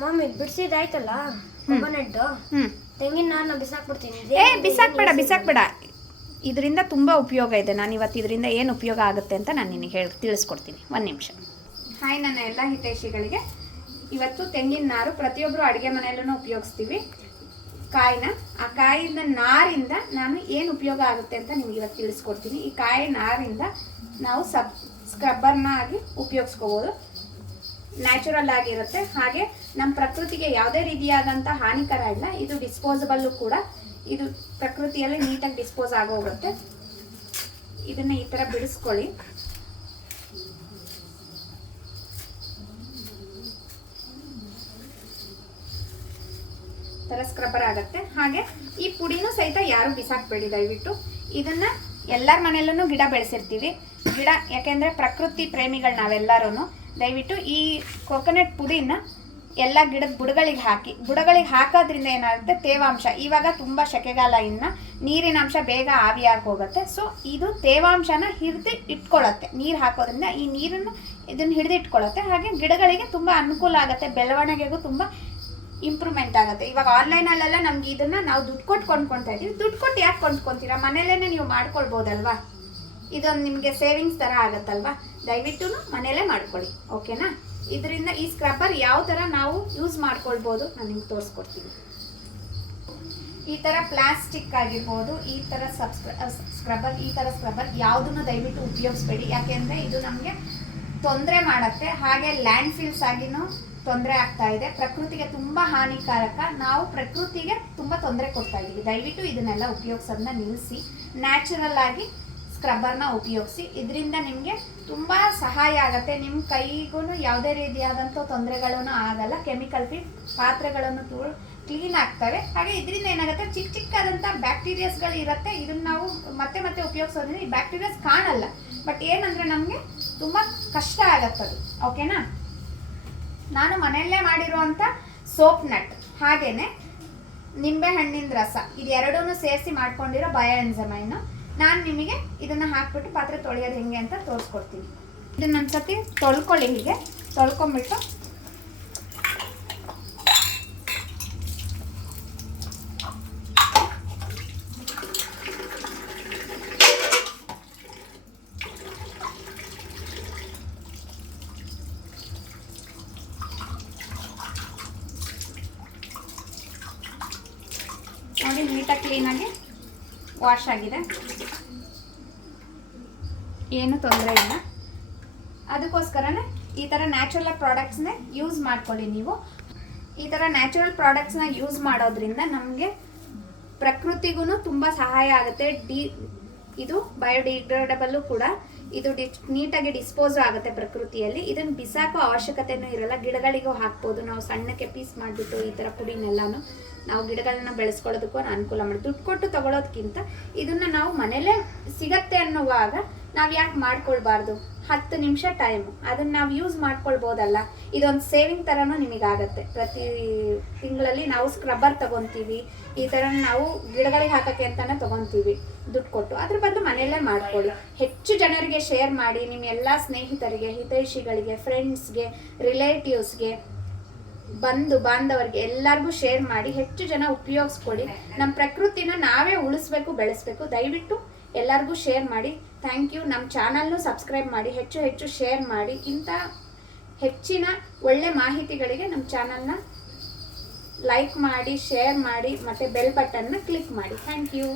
Mummy ಬಿಡಿಸಿದಾಯ್ತಲ್ಲ coconut ತೆಂಗಿನ ನಾರನ್ನ ಬಿಸಾಕ್ಬಿಡ್ತೀನಿ. ಬಿಸಾಕ್ಬೇಡ. ಇದರಿಂದ ತುಂಬ ಉಪಯೋಗ ಇದೆ. ನಾನು ಇವತ್ತು ಇದರಿಂದ ಏನು ಉಪಯೋಗ ಆಗುತ್ತೆ ಅಂತ ನಾನು ನಿನಗೆ ತಿಳಿಸ್ಕೊಡ್ತೀನಿ. ಒಂದು ನಿಮಿಷ. ಹಾಯ್ ನನ್ನ ಎಲ್ಲ ಹಿತೈಷಿಗಳಿಗೆ. ಇವತ್ತು ತೆಂಗಿನ ನಾರು ಪ್ರತಿಯೊಬ್ಬರು ಅಡುಗೆ ಮನೆಯಲ್ಲೂ ಉಪಯೋಗಿಸ್ತೀವಿ. ಕಾಯಿನ ಆ ಕಾಯಿನ ನಾರಿಂದ ನಾನು ಏನು ಉಪಯೋಗ ಆಗುತ್ತೆ ಅಂತ ನಿಮ್ಗೆ ಇವತ್ತು ತಿಳಿಸ್ಕೊಡ್ತೀನಿ. ಈ ಕಾಯಿ ನಾರಿಂದ ನಾವು ಸ್ಕ್ರಬ್ಬರ್ನ ಆಗಿ ಉಪಯೋಗಿಸ್ಕೋಬೋದು. ನ್ಯಾಚುರಲ್ ಆಗಿರುತ್ತೆ. ಹಾಗೆ ನಮ್ಮ ಪ್ರಕೃತಿಗೆ ಯಾವುದೇ ರೀತಿಯಾದಂಥ ಹಾನಿಕರ ಇಲ್ಲ. ಇದು ಡಿಸ್ಪೋಸಬಲ್ಲು ಕೂಡ. ಇದು ಪ್ರಕೃತಿಯಲ್ಲಿ ನೀಟಾಗಿ ಡಿಸ್ಪೋಸ್ ಆಗೋಗುತ್ತೆ. ಇದನ್ನು ಈ ಥರ ಬಿಡಿಸ್ಕೊಳ್ಳಿ. ಥರ ಸ್ಕ್ರಬ್ಬರ್ ಆಗುತ್ತೆ. ಹಾಗೆ ಈ ಪುಡಿನೂ ಸಹಿತ ಯಾರು ಬಿಸಾಕಬೇಡಿ ದಯವಿಟ್ಟು. ಇದನ್ನ ಎಲ್ಲರ ಮನೆಯಲ್ಲೂ ಗಿಡ ಬೆಳೆಸಿರ್ತೀವಿ. ಯಾಕೆಂದರೆ ಪ್ರಕೃತಿ ಪ್ರೇಮಿಗಳು ನಾವೆಲ್ಲರೂ. ದಯವಿಟ್ಟು ಈ ಕೊಕೊನಟ್ ಪುಡಿನ ಎಲ್ಲ ಗಿಡದ ಬುಡಗಳಿಗೆ ಹಾಕೋದ್ರಿಂದ ಏನಾಗುತ್ತೆ, ತೇವಾಂಶ, ಇವಾಗ ತುಂಬ ಸೆಕೆಗಾಲ, ಇನ್ನು ನೀರಿನ ಅಂಶ ಬೇಗ ಆವಿಯಾಗಿ ಹೋಗುತ್ತೆ. ಸೊ ಇದು ತೇವಾಂಶನ ಹಿಡಿದು ಇಟ್ಕೊಳ್ಳುತ್ತೆ. ನೀರು ಹಾಕೋದ್ರಿಂದ ಈ ನೀರನ್ನು ಇದನ್ನು ಹಿಡಿದು ಇಟ್ಕೊಳ್ಳುತ್ತೆ. ಹಾಗೆ ಗಿಡಗಳಿಗೆ ತುಂಬ ಅನುಕೂಲ ಆಗುತ್ತೆ. ಬೆಳವಣಿಗೆಗೂ ತುಂಬ ಇಂಪ್ರೂವ್ಮೆಂಟ್ ಆಗುತ್ತೆ. ಇವಾಗ ಆನ್ಲೈನಲ್ಲೆಲ್ಲ ನಮ್ಗೆ ಇದನ್ನು ನಾವು ದುಡ್ಡು ಕೊಟ್ಟು ಕೊಂಡ್ಕೊಳ್ತಾ ಇದ್ದೀವಿ. ದುಡ್ಡು ಕೊಟ್ಟು ಯಾಕೆ ಕೊಂಡ್ಕೊತೀರಾ? ಮನೇಲೇ ನೀವು ಮಾಡ್ಕೊಳ್ಬೋದಲ್ವಾ. ಇದೊಂದು ನಿಮಗೆ ಸೇವಿಂಗ್ಸ್ ಥರ ಆಗುತ್ತಲ್ವಾ. ದಯವಿಟ್ಟು ಮನೇಲೇ ಮಾಡ್ಕೊಳ್ಳಿ, ಓಕೆನಾ. ಇದರಿಂದ ಈ ಸ್ಕ್ರಬ್ಬರ್ ಯಾವ ಥರ ನಾವು ಯೂಸ್ ಮಾಡ್ಕೊಳ್ಬೋದು ನಾನು ನಿಮ್ಗೆ ತೋರಿಸ್ಕೊಡ್ತೀನಿ. ಈ ಥರ ಪ್ಲಾಸ್ಟಿಕ್ ಆಗಿರ್ಬೋದು, ಈ ಥರ ಸ್ಕ್ರಬ್ಬರ್ ಯಾವುದನ್ನು ದಯವಿಟ್ಟು ಉಪಯೋಗಿಸ್ಬೇಡಿ. ಯಾಕೆಂದರೆ ಇದು ನಮಗೆ ತೊಂದರೆ ಮಾಡುತ್ತೆ. ಹಾಗೆ ಲ್ಯಾಂಡ್ ಫಿಲ್ಸ್ ಆಗಿನೂ ತೊಂದರೆ ಆಗ್ತಾ ಇದೆ. ಪ್ರಕೃತಿಗೆ ತುಂಬ ಹಾನಿಕಾರಕ. ನಾವು ಪ್ರಕೃತಿಗೆ ತುಂಬ ತೊಂದರೆ ಕೊಡ್ತಾ ಇದ್ದೀವಿ. ದಯವಿಟ್ಟು ಇದನ್ನೆಲ್ಲ ಉಪಯೋಗಿಸೋದನ್ನ ನಿಲ್ಲಿಸಿ ನ್ಯಾಚುರಲ್ ಆಗಿ ಸ್ಕ್ರಬ್ಬರ್ನ ಉಪಯೋಗಿಸಿ. ಇದರಿಂದ ನಿಮಗೆ ತುಂಬ ಸಹಾಯ ಆಗುತ್ತೆ. ನಿಮ್ಮ ಕೈಗೂ ಯಾವುದೇ ರೀತಿಯಾದಂಥ ತೊಂದರೆಗಳೂ ಆಗಲ್ಲ. ಕೆಮಿಕಲ್ ಫ್ರೀ ಪಾತ್ರೆಗಳನ್ನು ಕ್ಲೀನ್ ಆಗ್ತವೆ. ಹಾಗೆ ಇದರಿಂದ ಏನಾಗುತ್ತೆ, ಚಿಕ್ಕದಾದಂಥ ಬ್ಯಾಕ್ಟೀರಿಯಾಸ್ಗಳು ಇರುತ್ತೆ. ಇದನ್ನು ನಾವು ಮತ್ತೆ ಮತ್ತೆ ಉಪಯೋಗಿಸೋದ್ರಿಂದ ಈ ಬ್ಯಾಕ್ಟೀರಿಯಾಸ್ ಕಾಣಲ್ಲ. ಬಟ್ ಏನಂದರೆ ನಮಗೆ ತುಂಬ ಕಷ್ಟ ಆಗತ್ತದು, ಓಕೆನಾ. ನಾನು ಮನೆಯಲ್ಲೇ ಮಾಡಿರುವಂಥ ಸೋಪ್ ನಟ್ ಹಾಗೆಯೇ ನಿಂಬೆ ಹಣ್ಣಿನ ರಸ ಇದೆರಡೂ ಸೇರಿಸಿ ಮಾಡ್ಕೊಂಡಿರೋ ಬಯೋಎನ್ಜೈಮ್ ನಾನು ನಿಮಗೆ ಇದನ್ನು ಹಾಕ್ಬಿಟ್ಟು ಪಾತ್ರೆ ತೊಳೆಯೋದು ಹೆಂಗೆ ಅಂತ ತೋರಿಸ್ಕೊಡ್ತೀನಿ. ಇದನ್ನು ಒಂದ್ಸತಿ ತೊಳ್ಕೊಳ್ಳಿ. ಹೀಗೆ ತೊಳ್ಕೊಂಬಿಟ್ಟು ನೋಡಿ, ನೀಟಾಗಿ ಕ್ಲೀನಾಗಿ ವಾಶ್ ಆಗಿದೆ, ಏನು ತೊಂದರೆ ಇಲ್ಲ. ಅದಕ್ಕೋಸ್ಕರನೇ ಈ ಥರ ನ್ಯಾಚುರಲ್ ಪ್ರಾಡಕ್ಟ್ಸ್ನೇ ಯೂಸ್ ಮಾಡ್ಕೊಳ್ಳಿ ನೀವು. ಈ ಥರ ನ್ಯಾಚುರಲ್ ಪ್ರಾಡಕ್ಟ್ಸ್ನ ಯೂಸ್ ಮಾಡೋದ್ರಿಂದ ನಮಗೆ ಪ್ರಕೃತಿಗೂ ತುಂಬ ಸಹಾಯ ಆಗುತ್ತೆ. ಇದು ಬಯೋಡಿಗ್ರೇಡಬಲ್ಲು ಕೂಡ. ಇದು ನೀಟಾಗಿ ಡಿಸ್ಪೋಸ್ ಆಗುತ್ತೆ ಪ್ರಕೃತಿಯಲ್ಲಿ. ಇದನ್ನು ಬಿಸಾಕೋ ಅವಶ್ಯಕತೆಯೂ ಇರಲ್ಲ. ಗಿಡಗಳಿಗೂ ಹಾಕ್ಬೋದು. ನಾವು ಸಣ್ಣಕ್ಕೆ ಪೀಸ್ ಮಾಡಿಬಿಟ್ಟು ಈ ಥರ ಪುಡಿನೆಲ್ಲನೂ ನಾವು ಗಿಡಗಳನ್ನ ಬೆಳೆಸ್ಕೊಳ್ಳೋದಕ್ಕೂ ಅನುಕೂಲ ಮಾಡಿ. ದುಡ್ಡು ಕೊಟ್ಟು ತೊಗೊಳೋದಕ್ಕಿಂತ ಇದನ್ನು ನಾವು ಮನೇಲೇ ಸಿಗತ್ತೆ ಅನ್ನುವಾಗ ನಾವು ಯಾಕೆ ಮಾಡ್ಕೊಳ್ಬಾರ್ದು? 10 ನಿಮಿಷ ಟೈಮು ಅದನ್ನು ನಾವು ಯೂಸ್ ಮಾಡ್ಕೊಳ್ಬೋದಲ್ಲ. ಇದೊಂದು ಸೇವಿಂಗ್ ಥರನೂ ನಿಮಗಾಗತ್ತೆ. ಪ್ರತಿ ತಿಂಗಳಲ್ಲಿ ನಾವು ಸ್ಕ್ರಬ್ಬರ್ ತೊಗೊತೀವಿ. ಈ ಥರ ನಾವು ಗಿಡಗಳಿಗೆ ಹಾಕೋಕ್ಕೆ ಅಂತಲೇ ತೊಗೊತೀವಿ ದುಡ್ಡು ಕೊಟ್ಟು. ಅದ್ರ ಬದಲು ಮನೆಯಲ್ಲೇ ಮಾಡ್ಕೊಳ್ಳಿ. ಹೆಚ್ಚು ಜನರಿಗೆ ಶೇರ್ ಮಾಡಿ. ನಿಮ್ಮ ಎಲ್ಲ ಸ್ನೇಹಿತರಿಗೆ, ಹಿತೈಷಿಗಳಿಗೆ, ಫ್ರೆಂಡ್ಸ್ಗೆ, ರಿಲೇಟಿವ್ಸ್ಗೆ, ಬಂಧು ಬಾಂಧವರಿಗೆ ಎಲ್ಲರಿಗೂ ಶೇರ್ ಮಾಡಿ. ಹೆಚ್ಚು ಜನ ಉಪಯೋಗಿಸ್ಕೊಡಿ. ನಮ್ಮ ಪ್ರಕೃತಿನ ನಾವೇ ಉಳಿಸ್ಬೇಕು, ಬೆಳೆಸ್ಬೇಕು. ದಯವಿಟ್ಟು ಎಲ್ಲರಿಗೂ ಶೇರ್ ಮಾಡಿ. Thank you. ನಮ್ಮ ಚಾನಲ್ನು ಸಬ್ಸ್ಕ್ರೈಬ್ ಮಾಡಿ. ಹೆಚ್ಚು ಶೇರ್ ಮಾಡಿ. ಇಂಥ ಹೆಚ್ಚಿನ ಒಳ್ಳೆ ಮಾಹಿತಿಗಳಿಗೆ ನಮ್ಮ ಚಾನಲ್ನ ಲೈಕ್ ಮಾಡಿ, ಶೇರ್ ಮಾಡಿ, ಮತ್ತು ಬೆಲ್ ಬಟನ್ನ ಕ್ಲಿಕ್ ಮಾಡಿ. Thank you.